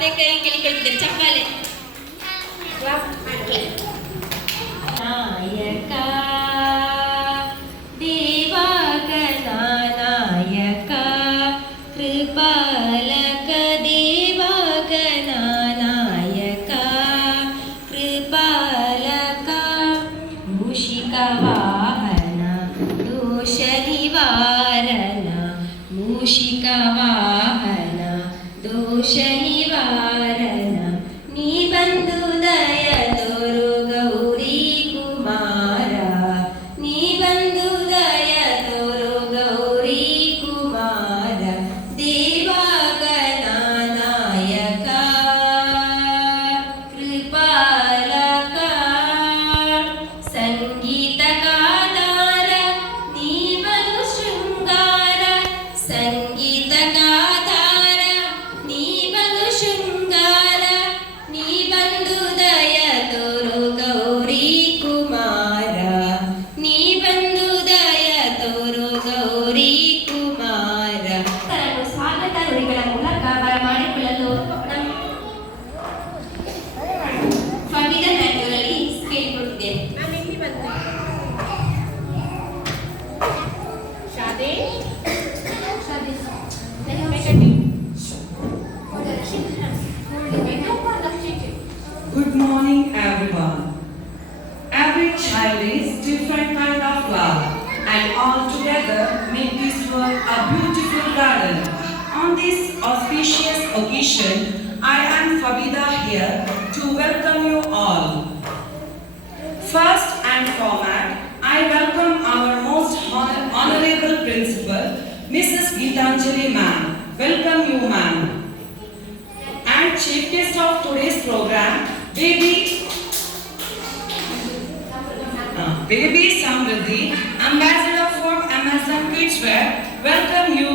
ಕೈ ಕೇಳಿಕೊಳ್ತಿದ್ದಾರೆ ಚಪ್ಪಾಲೆ. ನಾಯಕ ದೇವಾಗನ ನಾಯಕ ಕೃಪಾಲಕ ದೇವಾಗನ ನಾಯಕ ಕೃಪಾಲಕ ಮೂಷಿಕ ವಾಹನ ದೋಷ ನಿವಾರಣ ಮೂಷಿಕ ವಾಹನ ದೋಷ ನಿವಾರಣ ನೀ ಬಂದು ದಯ ತೋರು ಗೌರಿ ಕುಮಾರ ನೀ ಬಂದು ದಯ ತೋರು ಗೌರಿ ಕುಮಾರ ದೇವಾಗನ ನಾಯಕ ಕೃಪಾಲಕ ಸಂಗೀತಗಾದಾರ ನೀ ಬಲು ಶೃಂಗಾರ ಸಂಗೀತಗಾದಾರ ನೀ ಬಲು ಶೃಂಗಾರ ನೀ ಬಂದು ದಯ ತೋರು ಗೌರಿ ಕುಮಾರ ನೀ ಬಂದು ದಯ ತೋರು ಗೌರಿ ಕುಮಾರ. ಸ್ವಾಗತ ನುಡಿಗಳ ಮೂಲಕ ಬರಮಾಡಿಕೊಳ್ಳಲು ಫಬಿದ ಮ್ಯಾನ್ಯುವಲ್ಲಿ ಕೇಳಿಕೊಟ್ಟಿದ್ದೇನೆ. Good morning, everyone. Every child is different kind of love, and all together make this world a beautiful garden. On this auspicious occasion, I am Fabida here to welcome you all. First and foremost, I welcome our most honorable principal, Mrs. Geetanjali ma'am. Welcome you, ma'am. And chief guest of today's program, Baby Samriddhi, ambassador for Amazon Kidswear. Welcome you.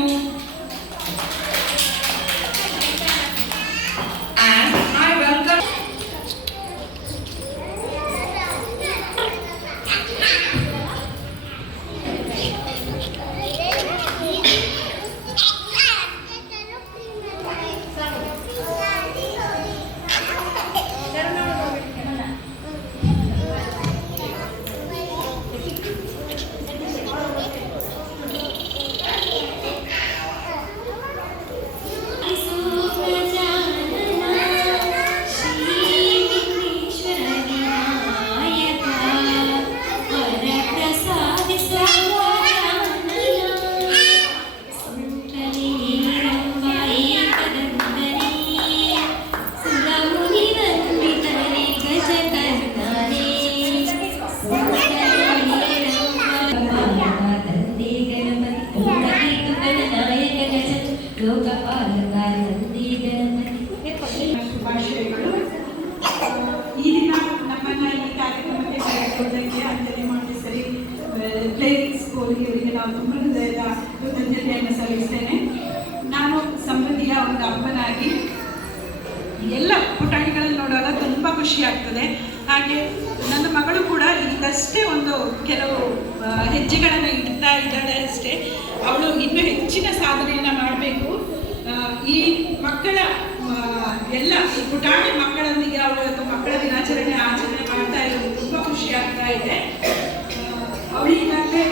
And I welcome ಶುಭಾಶಯಗಳು. ಈ ದಿನ ನಮ್ಮನ್ನ ಈ ಕಾರ್ಯಕ್ರಮಕ್ಕೆ ಕರೆದುಕೊಂಡಂತೆ Anjali Montessori playing ಸ್ಕೂಲ್ಗೆ ನಾವು ತುಂಬ ಹೃದಯದ ಕೃತಜ್ಞತೆಯನ್ನು ಸಲ್ಲಿಸ್ತೇನೆ. ನಾನು ಸಮೃದ್ಧಿಯ ಒಂದು ಅಮ್ಮನಾಗಿ ಎಲ್ಲ ಪುಟಾಣಿಗಳನ್ನು ನೋಡುವಾಗ ತುಂಬ ಖುಷಿ ಆಗ್ತದೆ. ಹಾಗೆ ನನ್ನ ಮಗಳು ಕೂಡ ಈಗಷ್ಟೇ ಒಂದು ಕೆಲವು ಹೆಜ್ಜೆಗಳನ್ನು ಇಡ್ತಾ ಇದ್ದಾಳೆ ಅಷ್ಟೇ. ಅವಳು ಇನ್ನೂ ಹೆಚ್ಚಿನ ಸಾಧನೆಯನ್ನು ಮಾಡಬೇಕು. ಈ ಮಕ್ಕಳ ಎಲ್ಲ ಈ ಪುಟಾಣಿ ಮಕ್ಕಳೊಂದಿಗೆ ಅವಳು ಮಕ್ಕಳ ದಿನಾಚರಣೆ ಆಚರಣೆ ಮಾಡ್ತಾ ಇರೋದು ತುಂಬ ಖುಷಿ ಆಗ್ತಾ ಇದೆ. ಅವಳು ಈಗಾಗಲೇ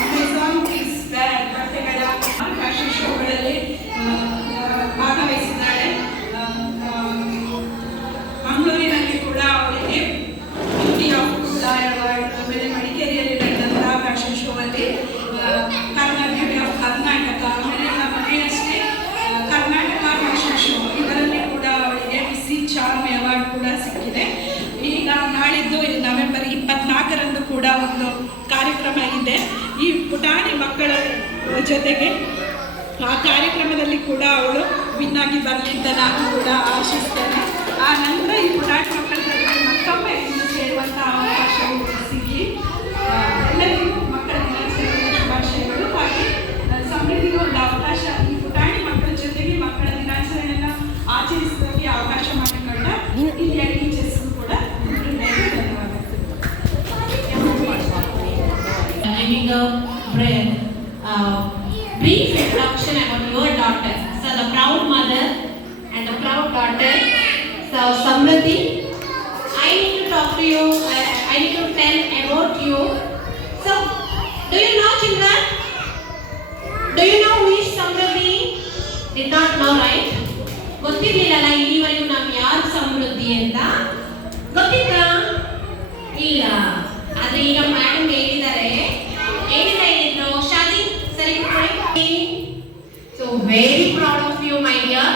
ಅಮೆಝಾನ್ ಕಿಡ್ಸ್ವೇರ್ ಬಟ್ಟೆಗಳ ಫ್ಯಾಷನ್ ಶೋಗಳಲ್ಲಿ ಭಾಗವಹಿಸಿದ್ದಾಳೆ. ಮಂಗಳೂರಿನಲ್ಲಿ ಕೂಡ ಅವಳಿಗೆ ಬ್ಯೂಟಿ ಆಫ್ ಕುಳ್ಳಾಯ ಅವಾರ್ಡ್, ಆಮೇಲೆ ಮಡಿಕೇರಿಯಲ್ಲಿ ನಡೆದಂತಹ ಫ್ಯಾಷನ್ ಶೋವಲ್ಲಿ ಬ್ಯೂಟಿ ಆಫ್ ಕರ್ನಾಟಕ, ಆಮೇಲೆ ನಮ್ಮ ಮನೆಯಷ್ಟೇ ಕರ್ನಾಟಕ ಫ್ಯಾಷನ್ ಶೋ ಇದರಲ್ಲಿ ಕೂಡ ಅವಳಿಗೆ ಮಿಸ್ಸಿ ಚಾರ್ಮಿ ಅವಾರ್ಡ್ ಕೂಡ ಸಿಕ್ಕಿದೆ. ಈಗ ನಾಳಿದ್ದು ನವೆಂಬರ್ 24ರಂದು ಕೂಡ ಒಂದು ಕಾರ್ಯಕ್ರಮ ಇದೆ. ಈ ಪುಟಾಣಿ ಮಕ್ಕಳ ಜೊತೆಗೆ ಆ ಕಾರ್ಯಕ್ರಮದಲ್ಲಿ ಕೂಡ ಅವಳು ವಿನ್ನಾಗಿ ಬರಲಿ ಅಂತ ನಾನು ಕೂಡ ಆಶಿಸ್ತೇನೆ. ಆ ನಂತರ ಈ ಪುಟಾಣಿ ಮಕ್ಕಳ ಜೊತೆಗೆ ಮತ್ತೊಮ್ಮೆ ಇನ್ನು ಸೇರುವಂಥ ಅವಕಾಶ ಸಿಗಲಿ. ಎಲ್ಲರಿಗೂ ಮಕ್ಕಳ ದಿನಾಚರಣೆಯ ಶುಭಾಶಯಗಳು. ಹಾಗೆ ಸಮೃದ್ಧಿಗೂ ಒಂದು ಅವಕಾಶ, ಈ ಪುಟಾಣಿ ಮಕ್ಕಳ ಜೊತೆಗೆ ಮಕ್ಕಳ ದಿನಾಚರಣೆಯನ್ನು ಆಚರಿಸೋದಕ್ಕೆ ಅವಕಾಶ ಮಾಡಿಕೊಂಡ ಇಲ್ಲಿಯ ಟೀಚರ್ಸ್ಗೂ ಕೂಡ ಧನ್ಯವಾದಗಳು. Brief introduction about your daughter. So the proud mother and and the proud daughter, so Samriddhi. I need to talk to you. I need to tell about you. So, do you know, children? Do you know who is Samriddhi? Did not know, right? ಗೊತ್ತಿರಲಿಲ್ಲ ಇಲ್ಲಿವರೆಗೂ ನಾವು ಯಾರು ಸಮೃದ್ಧಿ ಅಂತ ಗೊತ್ತಿತ್ತಾ? ಇಲ್ಲ. ಆದ್ರೆ ಈಗ madam ಹೇಳಿದ್ದಾರೆ. ಏನಿದ್ರು ಶಾದಿ ಸರಿ ಕೂತ್ಕೊಳ್ಳಿ. So very proud of you, my dear.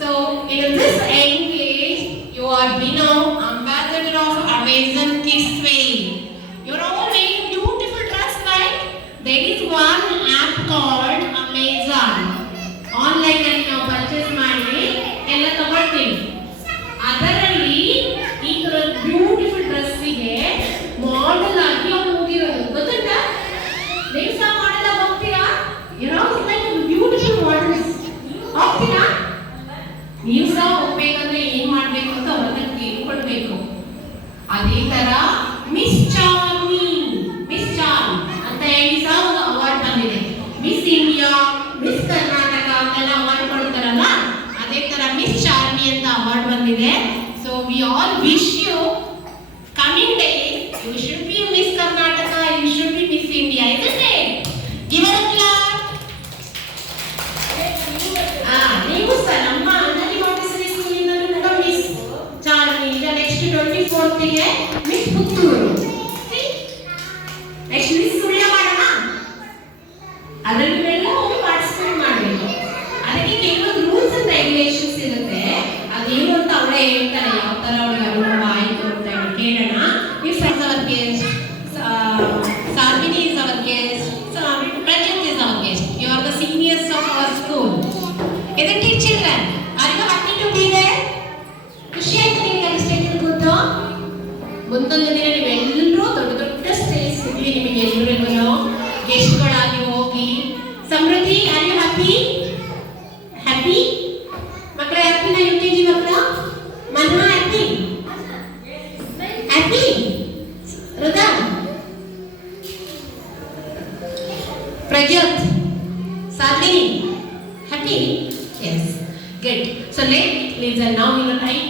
So in this young age, you are now ambassador of Amazon Kids Way. You're all wearing beautiful dress, right? There is one app called Amazon. Online ಅಲ್ಲಿ ನಾವು purchase ಮಾಡಿ ಎಲ್ಲ ತಗೊಳ್ತೀವಿ. ಅದರಲ್ಲಿ ಈ ತರ beautiful ಡ್ರೆಸ್ಸಿಗೆ model ಆಗಿ ಅವ್ರು ಹೋಗಿರೋದು ಗೊತ್ತುಂಟಾ? ನೀವು ಸಹ ಮಾಡೆಲ್ ಆಗಿ ಹೋಗ್ತೀರಾ? ಬ್ಯೂಟಿಫುಲ್ ಮಾಡೆಲ್ಸ್ ಹೋಗ್ತೀರಾ? ನೀವು ಸಹ ಹೋಗ್ಬೇಕಂದ್ರೆ ಏನ್ ಮಾಡ್ಬೇಕು ಅಂತ ಅವ್ರನ್ನ ತಿಳ್ಕೊಳ್ಬೇಕು. ಅದೇ ತರ ಮಿಸ್ ಚಾರ್ಮಿ ಅಂತ ಹೇಳಿ ಸಹ ಒಂದು ಅವಾರ್ಡ್ ಬಂದಿದೆ. ಮಿಸ್ ಇಂಡಿಯಾ, ಮಿಸ್ ಕರ್ನಾಟಕ ಅಂತೆಲ್ಲ ಅವಾರ್ಡ್ ಕೊಡ್ತಾರಲ್ಲ, ಅದೇ ತರ ಮಿಸ್ ಚಾರ್ಮಿ ಅಂತ ಅವಾರ್ಡ್ ಬಂದಿದೆ. So we all wish you coming days you should be miss Karnataka, you should be miss India, isn't it? Give a clap. ನೀವು ಸಹ ನಮ್ಮ ಅಂಗಡಿ ಮಾಂಟೆಸರಿ ಸ್ಕೂಲಿನಲ್ಲಿ ಕೂಡ ಮಿಸ್ ಚಾರ್ಮಿ, ಈಗ ನೆಕ್ಸ್ಟ್ 24th ಗೆ miss Puttur, next miss Sullia ಮಾಡೋಣ. ಅದರಲ್ಲಿ ಎಲ್ಲ ಹೋಗಿ ಪಾರ್ಟಿಸಿಪೇಟ್ ಮಾಡಬೇಕು. ಅದಕ್ಕೆ ಕೆಲವೊಂದು ರೂಲ್ಸ್ ಅಂಡ್ ರೆಗ್ಯುಲೇಷನ್ಸ್ ಇರುತ್ತೆ. ಅದೇನು ಅಂತ ಅವರೇ ಹೇಳ್ತಾರೆ, ಯಾವ ತರ ಅವ್ರಿಗೆ ಅನುಭವ ಆಯ್ತು ಅಂತ ಹೇಳಿ ಕೇಳೋಣ. Miss is our guest, Sarmini is our guest, Prajit is our guest. You are the seniors of our school. Isn't it, children? Are you happy to be there? ಖುಷಿ ಆಯ್ತು ನಿಮಗೆ ಅಲ್ಲಿ ಸ್ಟೇಜ್ ಕೂತು? ಮುಂದೊಂದು ದಿನ ನೀವೆಲ್ಲರೂ ದೊಡ್ಡ ದೊಡ್ಡ ಸ್ಟೇಜ್ ಸಿಗ್ಲಿ ನಿಮಗೆ ಎಲ್ಲರಿಗೂ ಗೆಸ್ಟ್ಗಳಾಗಿ ಹೋಗಿ. Samruddhi, are you happy? Happy ಮಕ್ಕಳ? ಹ್ಯಾಪಿನ UKG ಮಕ್ಕಳ? ಮನ್ನ happy? Happy? Hrida? Prajit, Sarmini, happy? Yes, good. So let's listen now. In a time,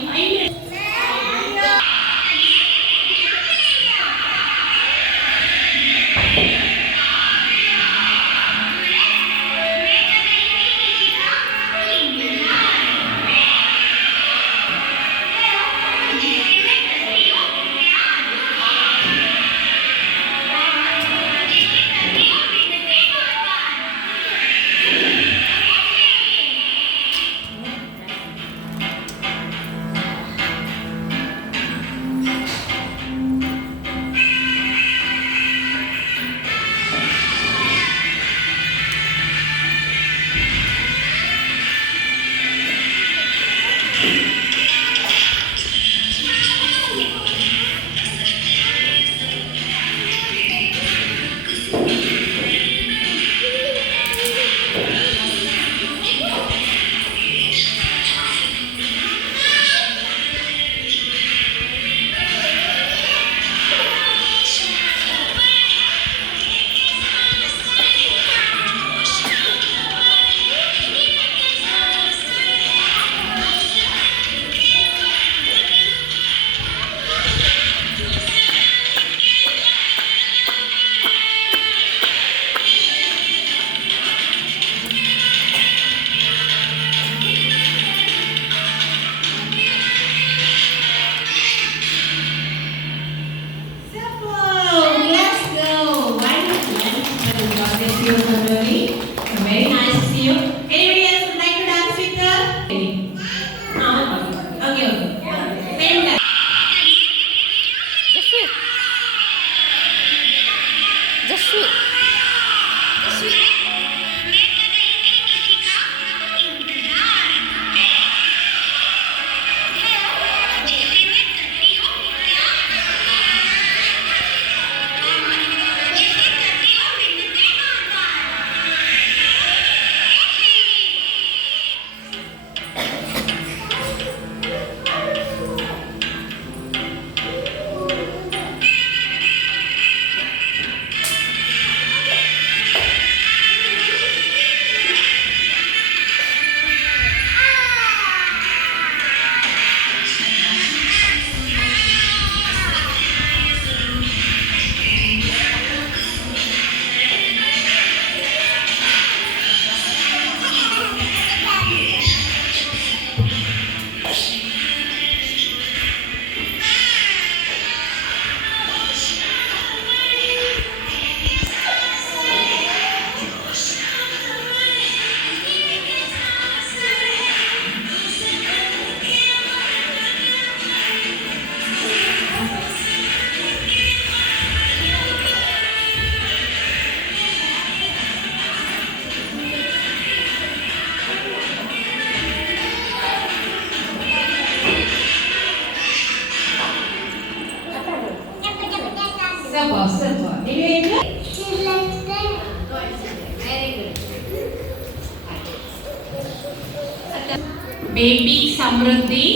baby Samruddhi.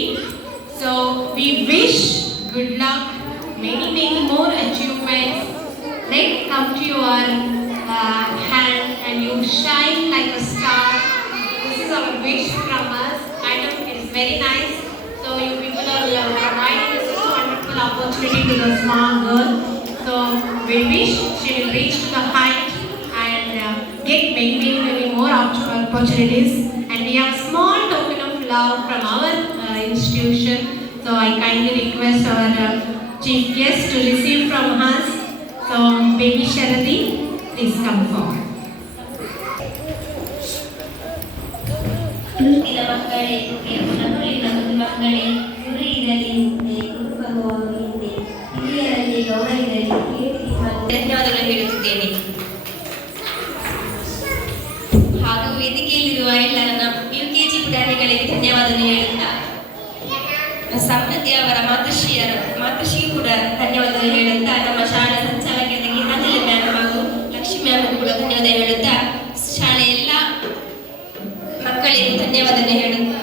So we wish good luck, many more achievements. Let come to your hand and you shine like a star. This is our wish from us. Madam, it is very nice. So you people are providing such a wonderful opportunity to the small girl. So we wish she will reach to the height and get many more opportunities. And we have small token of love from our institution. So I kindly request our chief guest to receive from us. So baby Sharadi, please come forward. ಮುತ್ತಿನ ಮಕ್ಕಳೇ ನಗುಳಿನ ಮಕ್ಕಳೇ ಗುರಿ ಇರಲಿ ಮುಂದೆ ಗುರು ಬರುವ ಹಿಂದೆ ಹಿರಿಯರಲ್ಲಿ ಗೌರವ ಇರಲಿ ಕೀರ್ತಿ ಧನ್ಯವಾದಗಳು ಹೇಳುತ್ತಿದ್ದೇನೆ. ಹಾಗೂ ವೇದಿಕೆಯಲ್ಲಿರುವ ಎಲ್ಲ ನನ್ನ UKG ಪುಟಾಣಿಗಳಿಗೆ ಧನ್ಯವಾದ ಹೇಳುತ್ತಾ ಸಮೃದ್ಧಿ ಅವರ ಮಾತೃಶ್ರೀ ಕೂಡ ಧನ್ಯವಾದ ಹೇಳುತ್ತಾ ನಮ್ಮ ಶಾಲಾ ಸಂಚಾಲಕರಿಗೆ ಅನಿಲ್ ಮ್ಯಾಮ್ ಹಾಗೂ ಲಕ್ಷ್ಮಿ ಮ್ಯಾಮ್ ಕೂಡ ಧನ್ಯವಾದ ಹೇಳುತ್ತಾ ಶಾಲೆಯ ಎಲ್ಲ ಮಕ್ಕಳಿಗೆ ಧನ್ಯವಾದ ಹೇಳುತ್ತಾ